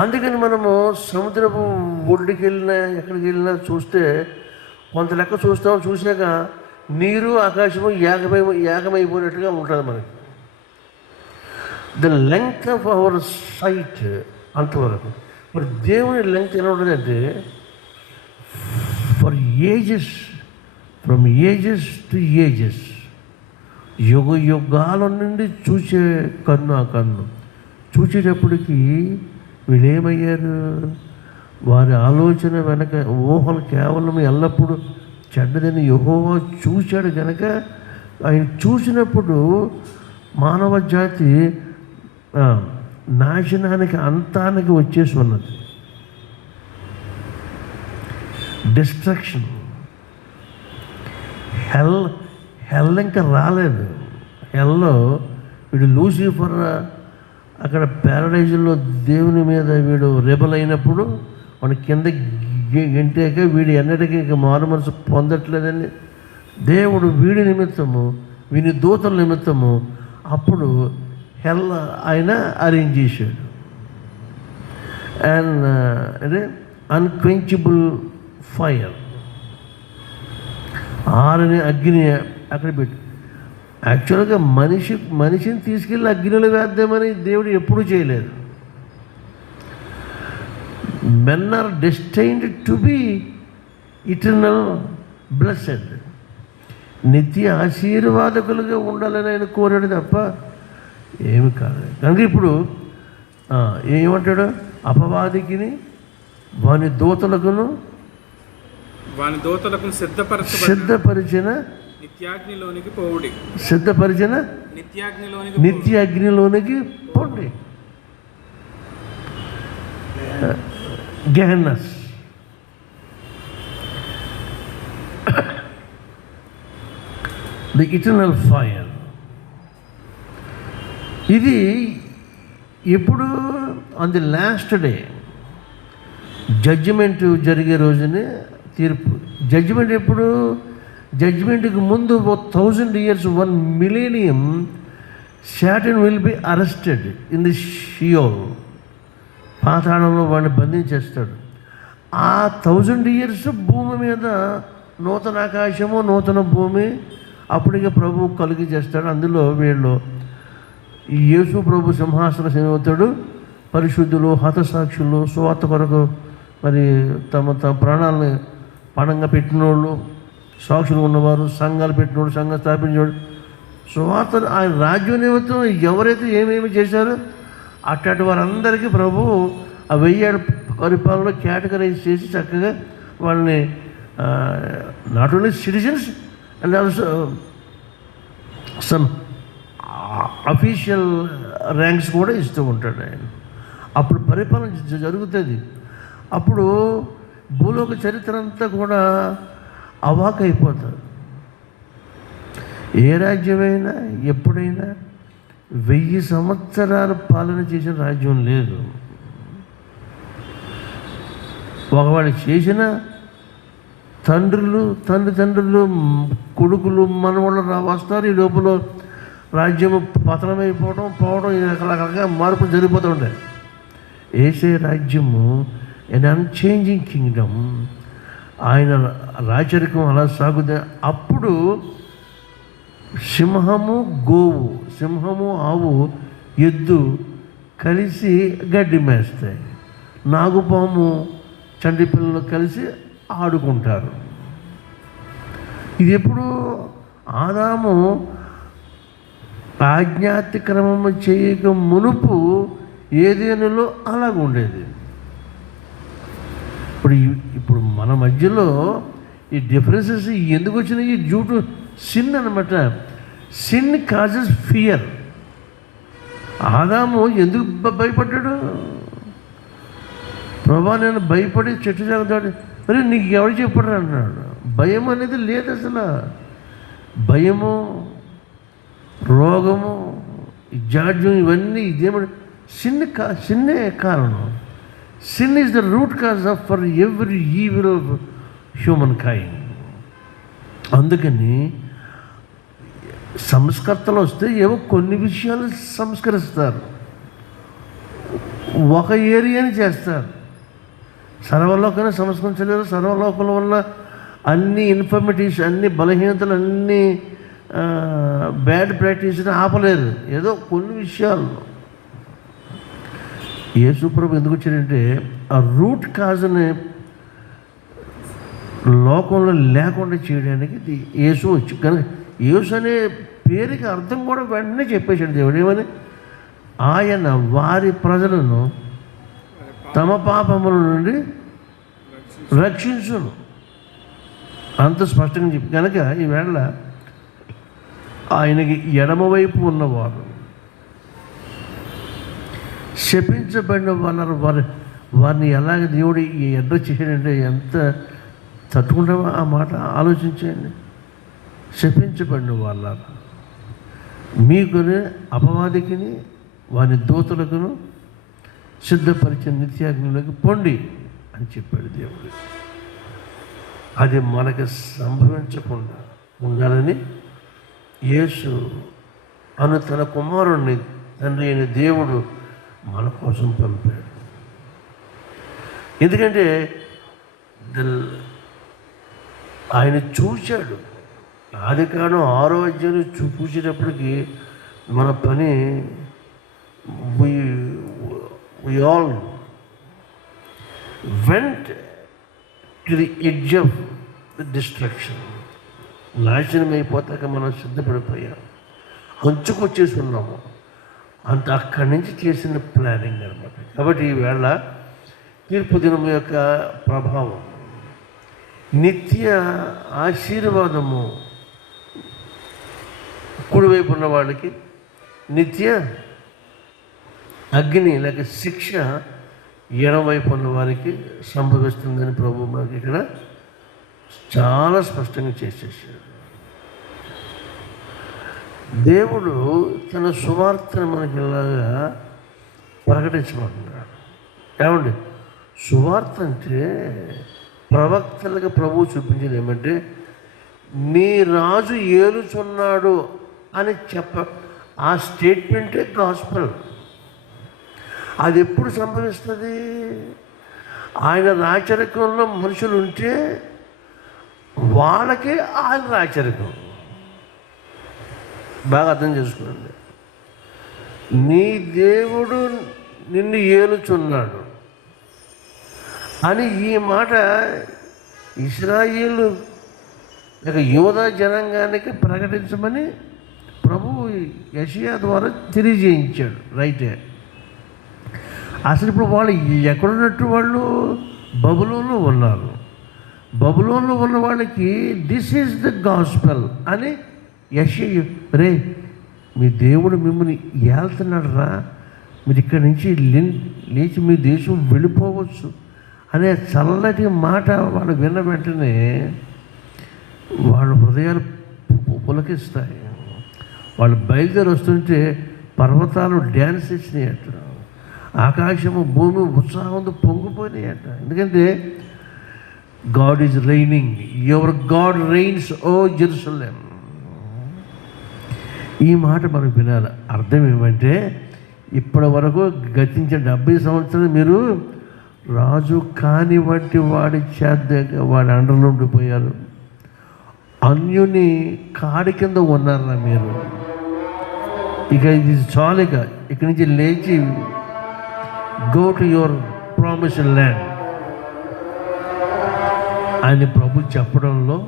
అందుకని మనము సముద్రపు ఒడ్డుకి వెళ్ళినా ఎక్కడికి వెళ్ళినా చూస్తే కొంత లెక్క చూస్తాం. చూసాక నీరు ఆకాశము ఏకమైపోయినట్టుగా ఉంటుంది మనకి. The length of our sight అంతవరకు. మరి దేవుని లెంగ్త్ ఎలా ఉంటుందంటే for ages, from ages to ages, యుగాల నుండి చూసే కన్ను. ఆ కన్ను చూసేటప్పటికి వీళ్ళేమయ్యారు? వారి ఆలోచన వెనక ఊహలు కేవలం ఎల్లప్పుడూ చెడ్డదని యెహోవా చూశాడు కనుక ఆయన చూసినప్పుడు మానవ జాతి నాశనానికి, అంతానికి వచ్చేసి ఉన్నది. డిస్ట్రక్షన్. హెల్ ఇంకా రాలేదు. హెల్లో వీడు లూసిఫర్ అక్కడ ప్యారడైజ్లో దేవుని మీద వీడు రెబల్ అయినప్పుడు వాడి కింద గెంటాక వీడు ఎన్నటికీ మారు మనసు పొందట్లేదని దేవుడు వీడి నిమిత్తము, వీని దూతల నిమిత్తము అప్పుడు హెల్ ఆయన అరేంజ్ చేశాడు. అండ్ అంటే అన్క్వెంచబుల్ ఫైర్, ఆరని అగ్ని అక్కడ పెట్టి. యాక్చువల్గా మనిషిని తీసుకెళ్ళి అగ్నిలో వేద్దామని దేవుడు ఎప్పుడూ చేయలేదు. Men are destined to be eternal blessed, నిత్య ఆశీర్వాదకులుగా ఉండాలని ఆయన కోరాడు తప్ప ఏమి కాదు. కనుక ఇప్పుడు ఏమంటాడు? అపవాదికిని వాని దూతలకును సిద్ధపరిచిన నిత్య అగ్నిలోనికి పోండి. గెహెన్నస్. The eternal fire. ఇది ఎప్పుడు? On the last day, judgement జరిగే రోజునే తీర్పు. జడ్జిమెంట్ ఎప్పుడు? జడ్జిమెంట్కి ముందు 1000 years, 1 millennium, Satan will be arrested in the Sheol. పాతాళంలో వాడిని బంధించేస్తాడు. ఆ 1000 years భూమి మీద నూతన ఆకాశము, నూతన భూమి, అప్పటికే ప్రభు కలుగు చేస్తాడు. అందులో వీళ్ళు ఈ యేసు ప్రభు సింహాసన సేవకుడు, పరిశుద్ధులు, హతసాక్షులు, సువార్త కొరకు మరి తమ ప్రాణాలను పణంగా పెట్టినోళ్ళు, సాక్షులు ఉన్నవారు, సంఘాలు పెట్టినోడు, సంఘం స్థాపించేవాడు, సువార్త ఆయన రాజ్యం నిమిత్తం ఎవరైతే ఏమేమి చేశారో అట్లాంటి వారందరికీ ప్రభు ఆ 1000 ఏళ్ళ పరిపాలనలో కేటగరైజ్ చేసి చక్కగా వాళ్ళని not only citizens and also some official ranks కూడా ఇస్తూ ఉంటాడు ఆయన. అప్పుడు పరిపాలన జరుగుతుంది. అప్పుడు భూలోక చరిత్ర అంతా కూడా అవాకైపోతారు. ఏ రాజ్యమైనా ఎప్పుడైనా 1000 సంవత్సరాలు పాలన చేసిన రాజ్యం లేదు. ఒకవాడు చేసిన తండ్రులు కొడుకులు మనవాళ్ళు వస్తారు. ఈ లోపల రాజ్యం పోవడం రకరకాలుగా మార్పులు జరిగిపోతూ ఉంటాయి. ఏసే రాజ్యము ఎన్ అన్చేంజింగ్ కింగ్డమ్. ఆయన రాచరికం అలా సాగుతుంది. అప్పుడు సింహము గోవు, సింహము ఆవు ఎద్దు కలిసి గడ్డి మేస్తాయి. నాగుపాము చంటి పిల్లలు కలిసి ఆడుకుంటారు. ఇది ఎప్పుడు ఆదాము ఆజ్ఞాతిక్రమము చేయక మునుపు ఏదేనులో అలాగ ఉండేది. ఇప్పుడు మన మధ్యలో ఈ డిఫరెన్సెస్ ఎందుకు వచ్చినాయి? డ్యూ టు సిన్ అనమాట. Sin causes fear. ఆదాము ఎందుకు భయపడ్డాడు? ప్రభా నేను భయపడి చెట్టు జాగ్రత్త, మరి నీకు ఎవరు చెప్పాడు అన్నాడు. భయం అనేది లేదు అసలు. భయము, రోగము, జాడ్యం ఇవన్నీ ఇదేమంటే సిన్నే కారణం. Sin is the root cause of for every evil of human kind. అందుకని సంస్కర్తలు వస్తే ఏవో కొన్ని విషయాలు సంస్కరిస్తారు, ఒక ఏరియాని చేస్తారు. సర్వలోకాన్ని సంస్కరించలేరు. సర్వలోకంలో ఉన్న అన్ని ఇన్ఫర్మిటీస్, అన్ని బలహీనతలు, అన్ని బ్యాడ్ ప్రాక్టీస్ని ఆపలేరు. ఏదో కొన్ని విషయాలు. యేసు ప్రభు ఎందుకు వచ్చాడంటే ఆ రూట్ కాజ్ని లోకంలో లేకుండా చేయడానికి యేసు వచ్చి, కనుక యేసు అనే పేరుకి అర్థం కూడా వెంటనే చెప్పేశాడు దేవుడు. ఏమని? ఆయన వారి ప్రజలను తమ పాపముల నుండి రక్షించును. అంత స్పష్టంగా చెప్పి కనుక ఈవేళ ఆయనకి ఎడమవైపు ఉన్నవారు, శపించబడిన వారిని ఎలాగ దేవుడు అడ్రస్ చేశాడంటే ఎంత తట్టుకుంటామో ఆ మాట ఆలోచించండి. శపించబడిన వాళ్ళ మీకుని అపవాదికిని వాని దూతలకును సిద్ధపరిచిన నిత్యాగ్నిలోకి పొండి అని చెప్పాడు దేవుడు. అది మనకు సంభవించకుండా ఉండాలని యేసు అను తన కుమారుణ్ణి తండ్రి అయిన దేవుడు మన కోసం పంపాడు. ఎందుకంటే ఆయన చూశాడు. ఆదికాండం 6వ అధ్యాయం చూసేటప్పటికి మన పని we all went to the edge of the destruction. నాశనం అయిపోతాక మనం సిద్ధపడిపోయాం, అంచుకొచ్చేసి ఉన్నాము. అంత అక్కడి నుంచి చేసిన ప్లానింగ్ అనమాట. కాబట్టి ఈవేళ తీర్పు దినం యొక్క ప్రభావం, నిత్య ఆశీర్వాదము కుడివైపు ఉన్న వాళ్ళకి, నిత్య అగ్ని లేక శిక్ష ఎడమవైపు ఉన్న వారికి సంభవిస్తుందని ప్రభు మనకి ఇక్కడ చాలా స్పష్టంగా చేసేసాడు. దేవుడు తన సువార్తను మనకి ఇలాగా ప్రకటించమంటున్నాడు. ఏమండి? సువార్త అంటే ప్రవక్తలకు ప్రభువు చూపించేది ఏమంటే నీ రాజు ఏలుచున్నాడు అని ఆ స్టేట్మెంటే గాస్పెల్. అది ఎప్పుడు సంభవిస్తుంది? ఆయన రాచరికంలో మనుషులు ఉంటే వాళ్ళకే ఆయన రాచరికం. బాగా అర్థం చేసుకోండి. నీ దేవుడు నిన్ను ఏలుచున్నాడు అని ఈ మాట ఇశ్రాయేలు ఇక యూదా జనాంగానికి ప్రకటించమని ప్రభువు యెషయా ద్వారా తెలియజేయించాడు. రైటే. అసలు ఇప్పుడు వాళ్ళు ఎక్కడున్నట్టు వాళ్ళు బబులోన్లో ఉన్నారు. బబులోన్లో ఉన్న వాళ్ళకి దిస్ ఈజ్ ద గాస్పెల్ అని యెషయా, రే మీ దేవుడు మిమ్మల్ని ఏళ్తున్నాడు రా, మీరు ఇక్కడి నుంచి లేచి మీ దేశం వెళ్ళిపోవచ్చు అనే చల్లటి మాట వాళ్ళు విన్న వెంటనే వాళ్ళ హృదయాలు పులకిస్తాయి. వాళ్ళు బయలుదేరి వస్తుంటే పర్వతాలు డ్యాన్స్ ఇచ్చినాయట, ఆకాశము భూమి ఉత్సాహంతో పొంగిపోయినాయట. ఎందుకంటే God is reigning, your God reigns O Jerusalem. ఈ మాట మనం వినాలి. అర్థం ఏమంటే ఇప్పటి వరకు గతించిన 70 సంవత్సరాలు మీరు రాజు కాని వంటి వాడి వాడి అండర్లో ఉండిపోయారు. అన్యుని కాడి కింద ఉన్నారా మీరు. ఇక ఇది చాలు. ఇక్కడి నుంచి లేచి go to your promised land అని ప్రభు చెప్పడంలో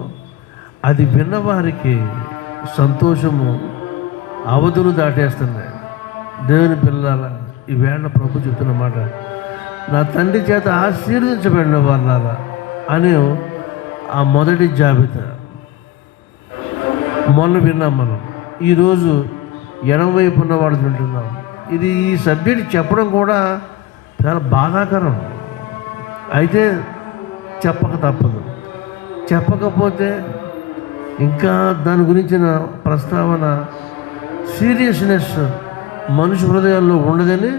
అది విన్నవారికి సంతోషము అవధులు దాటేస్తున్నాయి. దేవుని పిల్లల ఈవేళ ప్రభు చెప్తున్నమాట, నా తండ్రి చేత ఆశీర్వదించబడిన వాళ్ళారా అని ఆ మొదటి జాబితా మొన్న విన్నాం మనం. ఈరోజు ఎడమవైపు ఉన్నవాడు వింటున్నాం. ఇది ఈ సబ్జెక్ట్ చెప్పడం కూడా చాలా బాధాకరం. అయితే చెప్పక తప్పదు. చెప్పకపోతే ఇంకా దాని గురించిన ప్రస్తావన సీరియస్నెస్ మనుషు హృదయాల్లో ఉండదని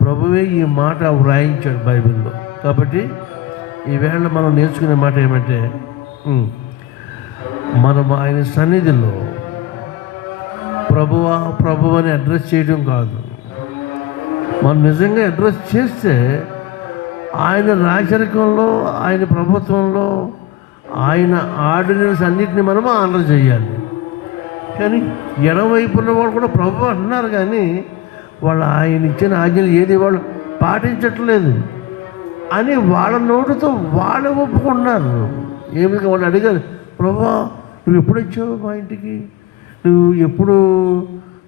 ప్రభువే ఈ మాట వ్రాయించాడు బైబిల్లో. కాబట్టి ఈవేళ మనం నేర్చుకునే మాట ఏమంటే, మనం ఆయన సన్నిధిలో ప్రభువా అని అడ్రస్ చేయడం కాదు. మనం నిజంగా అడ్రస్ చేస్తే ఆయన రాచరికంలో, ఆయన ప్రభుత్వంలో, ఆయన ఆర్డినెన్స్ అన్నిటిని మనము ఆనర్ చేయాలి. కానీ ఎడమవైపు ఉన్నవాళ్ళు కూడా ప్రభు అంటున్నారు, కానీ వాళ్ళు ఆయన ఇచ్చిన ఆజ్ఞలు ఏది వాళ్ళు పాటించట్లేదు అని వాళ్ళ నోటితో వాళ్ళు ఒప్పుకుంటున్నారు. ఏమి వాళ్ళు అడిగారు, ప్రభా నువ్వు ఎప్పుడు వచ్చావు మా ఇంటికి, నువ్వు ఎప్పుడు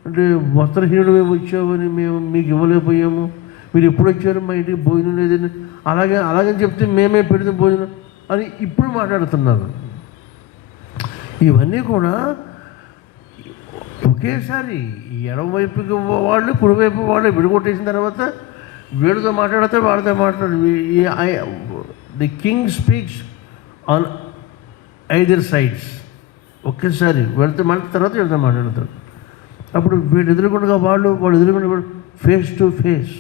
అంటే వస్త్రహీనుడు వచ్చావని మేము మీకు ఇవ్వలేకపోయాము, మీరు ఎప్పుడు వచ్చారు మా ఇంటికి, భోజనం లేదని అలాగని చెప్తే మేమే పెడితే భోజనం అని ఇప్పుడు మాట్లాడుతున్నారు. ఇవన్నీ కూడా ఒకేసారి ఎడమవైపుకి వాళ్ళు కుడివైపు వాళ్ళు విడగొట్టేసిన తర్వాత వీడితో మాట్లాడితే వాళ్ళతో మాట్లాడు. The king speaks on either sides. ఒకేసారి వెళ్తే మాట్లాడిన తర్వాత వీళ్ళతో మాట్లాడతారు. అప్పుడు వీళ్ళు ఎదురుకుండా వాళ్ళు ఎదురుకుండా ఫేస్ టు ఫేస్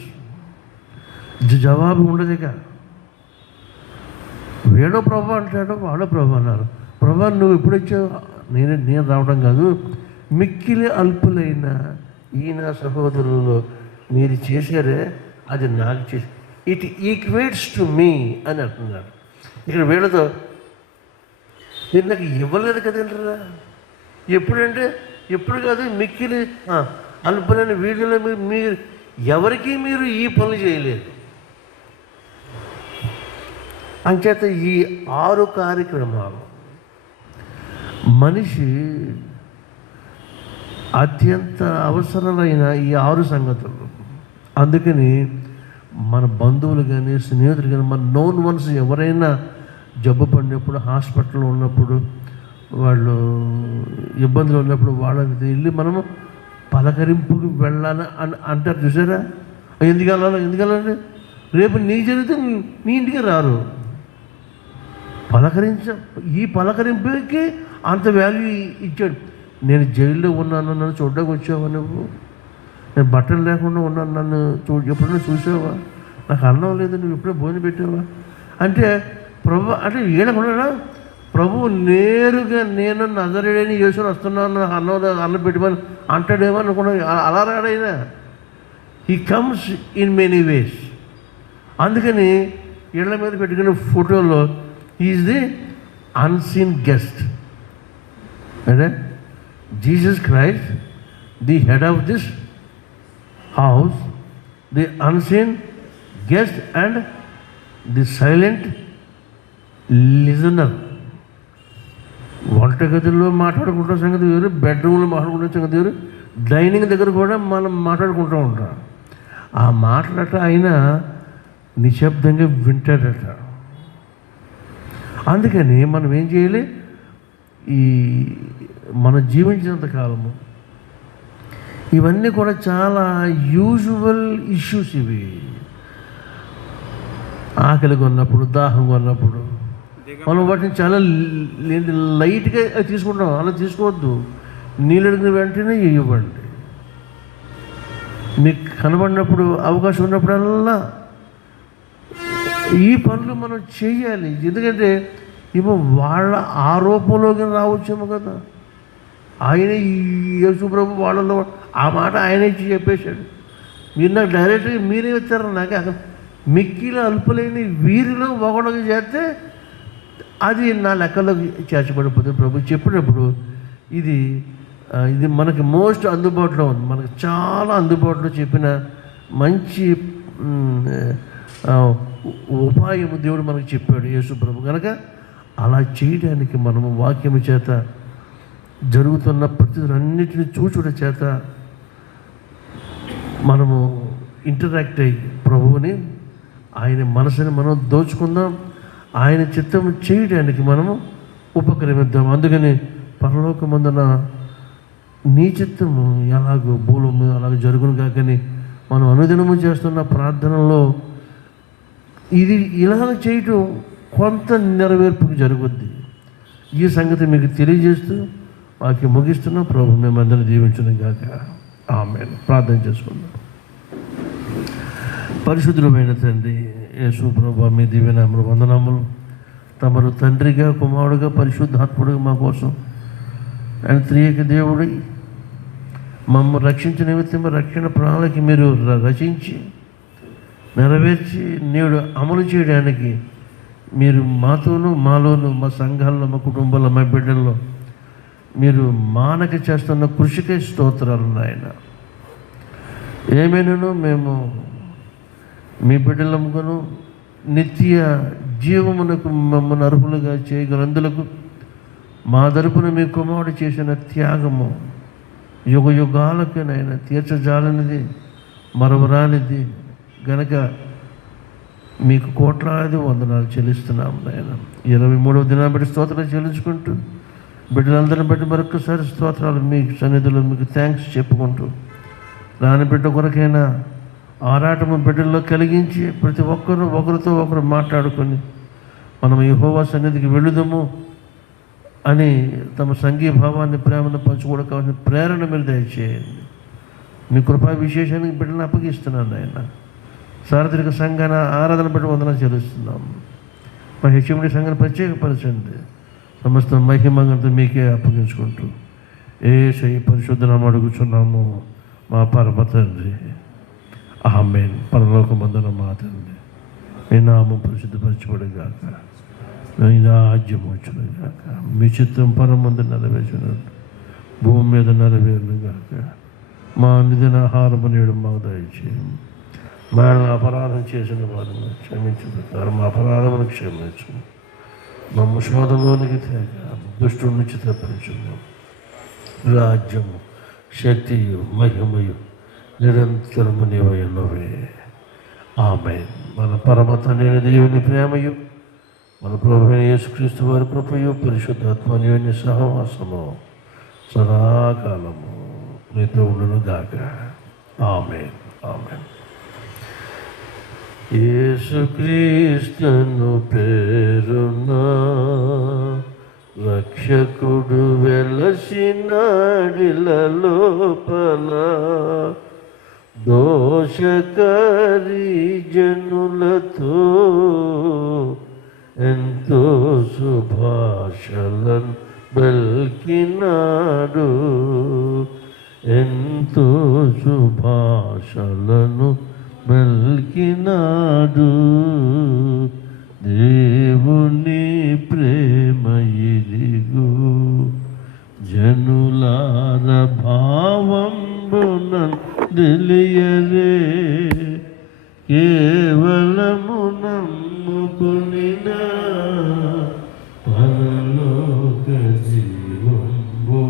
జవాబు ఉండదుక. వీడో ప్రభు అంటాడు, వాడో ప్రభు అన్నారు. ప్రభు నువ్వు ఎప్పుడు వచ్చావు, నేను రావడం కాదు, మిక్కిలి అల్పులైన ఈయన సహోదరులు మీరు చేశారే అది నాకు చేసి ఇట్ ఈక్వేట్స్ టు మీ అని అంటున్నాడు. ఇక్కడ వీళ్ళతో మీరు నాకు ఇవ్వలేదు కదంటారా, ఎప్పుడంటే ఎప్పుడు కాదు, మిక్కిలి అల్పులైన వీళ్ళలో మీరు ఎవరికి మీరు ఈ పనులు చేయలేదు. అంచేత ఈ 6 కార్యక్రమాలు మనిషి అత్యంత అవసరమైన ఈ 6 సంగతులు. అందుకని మన బంధువులు కానీ స్నేహితులు కానీ మన నోన్ వన్స్ ఎవరైనా జబ్బు పడినప్పుడు, హాస్పిటల్లో ఉన్నప్పుడు, వాళ్ళు ఇబ్బందులు ఉన్నప్పుడు వాళ్ళని వెళ్ళి మనము పలకరింపుకి వెళ్ళాలని అంటారు. చూసారా, ఎందుకు వెళ్ళాలండి, రేపు నీ జరిగితే నీ ఇంటికి రారు. ఈ పలకరింపుకి అంత వాల్యూ ఇచ్చాడు. నేను జైల్లో ఉన్నాను, నన్ను చూడడానికి వచ్చావా నువ్వు, నేను బట్టలు లేకుండా ఉన్నాను, నన్ను ఎప్పుడైనా చూసావా, నాకు అన్నం లేదు, నువ్వు ఎప్పుడైనా భోజనం పెట్టావా అంటే ప్రభు అంటే ఏడకుండా ప్రభు నేరుగా నేను నజరేయుడైన యేసుని వస్తున్నాను, నాకు అన్నం పెట్టమని అంటాడేమో అనుకున్నా. అలా రాడైనా he comes in many ways. అందుకని ఇళ్ల మీద పెట్టుకునే ఫోటోలో ఈజ్ ది అన్సీన్ గెస్ట్. అంటే Jesus Christ the head of this house, the unseen guest and the silent listener. వంటగదిలో మాట్లాడుకుంటున్న సంగతి వేరు, బెడ్రూమ్లో మాట్లాడుకుంటున్న సంగతి వేరు, డైనింగ్ దగ్గర కూడా మనం మాట్లాడుకుంటూ ఉంటాం. ఆ మాట్లాడట ఆయన నిశ్శబ్దంగా వింటాడట. అందుకని మనం ఏం చేయాలి? ఈ మనం జీవించినంత కాలము ఇవన్నీ కూడా చాలా యూజువల్ ఇష్యూస్. ఇవి ఆకలిగా ఉన్నప్పుడు, దాహంగా ఉన్నప్పుడు మనం వాటిని చాలా లైట్గా తీసుకుంటాం. అలా తీసుకోవద్దు. నీళ్ళు అడిగిన వెంటనే ఇవ్వండి. మీకు కనబడినప్పుడు, అవకాశం ఉన్నప్పుడల్లా ఈ పనులు మనం చేయాలి. ఎందుకంటే ఏమో వాళ్ళ ఆరోపంలోకి రావచ్చేమో కదా. ఆయన యేసు ప్రభు వాళ్ళలో ఆ మాట ఆయన ఇచ్చి చెప్పేశాడు. మీరు నాకు డైరెక్ట్గా మీరే వచ్చారు. నాకు అక్కడ మిక్కిలో అల్పలేని వీరిలో ఒకటికి చేస్తే అది నా లెక్కలోకి చేర్చబడిపోతుంది. ప్రభు చెప్పినప్పుడు ఇది మనకి మోస్ట్ అందుబాటులో ఉంది. మనకు చాలా అందుబాటులో చెప్పిన మంచి ఉపాయము దేవుడు మనకు చెప్పాడు యేసు ప్రభు. కనుక అలా చేయడానికి మనము వాక్యము చేత జరుగుతున్న పరిస్థితులన్నిటిని చూచుట చేత మనము ఇంటరాక్ట్ అయ్యి ప్రభువుని, ఆయన మనసుని మనం దోచుకుందాం. ఆయన చిత్తం చేయడానికి మనము ఉపక్రమిద్దాం. అందుకని పరలోకమందున నీ చిత్తము ఎలాగో భూమి మీద అలాగ జరుగును కాకని మనం అనుదినము చేస్తున్న ప్రార్థనలో ఇది ఇలాగ చేయటం కొంత నెరవేర్పుకు జరుగుద్ది. ఈ సంగతి మీకు తెలియజేస్తూ వాక్యం ముగిస్తున్నాం. ప్రభు మేమందరం దీవించును గాక. ఆమేన్. ప్రార్థన చేసుకుందాం. పరిశుద్ధమైన తండ్రి యేసు ప్రభు, మీ దివ్యనామములు వందనాములు. తమరు తండ్రిగా, కుమారుడుగా, పరిశుద్ధాత్ముడుగా మా కోసం ఆయన త్రియక దేవుడి మమ్మల్ని రక్షించిన నిమిత్తం రక్షణ ప్రణాళిక మీరు రచించి నెరవేర్చి నేడు అమలు చేయడానికి మీరు మాతోనూ, మాలోను, మా సంఘాల్లో, మా కుటుంబాల్లో, మా బిడ్డల్లో మీరు మానక చేస్తున్న కృషికే స్తోత్రాలు నాయన. ఏమైనాను మేము మీ బిడ్డలముగాను నిత్య జీవమునకు మమ్మల్ని అర్హులుగా చేయగలందులకు మా తరపున మీ కుమారుడు చేసిన త్యాగము యుగ యుగాలకు నాయన తీర్చజాలనిది, మరవరానిది గనక మీకు కోట్లాది వందనాలు చెల్లిస్తున్నాం నాయన. 23వ దినాన్ని బట్టి స్తోత్రాలు చెల్లించుకుంటూ బిడ్డలందరిని బట్టి మరొకసారి స్తోత్రాలు మీ సన్నిధిలో మీకు థ్యాంక్స్ చెప్పుకుంటూ రాని బిడ్డ కొరకైనా ఆరాటము బిడ్డల్లో కలిగించి ప్రతి ఒక్కరూ ఒకరితో ఒకరు మాట్లాడుకొని మనం యెహోవా సన్నిధికి వెళుదాము అని తమ సంఘీభావాన్ని, ప్రేమను పంచుకోవడం కావాల్సిన ప్రేరణ మీరు దయచేయండి. మీ కృపా విశేషానికి బిడ్డలను అప్పగిస్తున్నాను ఆయన. సార్వత్రిక సంఘాన ఆరాధన బట్టి వందన చెల్లిస్తున్నాం. మా హెచ్ఎండి సంఘాన్ని ప్రత్యేకపరచండి. సమస్త మహిమంగంతో మీకే అప్పగించుకుంటూ యేసయ్య పరిశుద్ధ నామమున అడుగుచున్నాము మా పరమ తండ్రి. ఆమేన్. పరలోకమందున మా తండ్రి, మీ నామం పరిశుద్ధపరచబడుగాక, మీ రాజ్యం వచ్చునుగాక, మీ చిత్తం పరమందు నెరవేర్చునట్టు భూమి మీద నెరవేరునుగాక. మా నిధిన ఆహారము నేడు మాకు దయచేయండి. మనం అపరాధం చేసిన వారిని క్షమించిన ప్రకారం మా అపరాధమును క్షమించు. మమ్మ శోధంలోనికి తేక దుష్టుడి నుంచి తప్పించుము. రాజ్యము, శక్తియు, మహిమయు నిరంతరము నీవైనవే. ఆమేన్. మన పరమ తండ్రి దేవుని ప్రేమయు, మన ప్రభువైన యేసుక్రీస్తు వారి కృపయు, పరిశుద్ధాత్మ అన్యోన్య సహవాసము సదాకాలము మీతో ఉండును గాక. ఆమేన్. ఆమేన్. యేసుక్రీస్తును పేరున రక్షకుడు వెలసినాడిల లోపల, దోషకారి జనులతో ఎంతో సుభాషలను బల్కినాడు, ఎంతో సుభాషలను బల్కినాడు. దేవుని ప్రేమ ఇదిగో జనులార భావం తెలియరే కేవలము నమ్ముకునినా పరలోక జీవంబు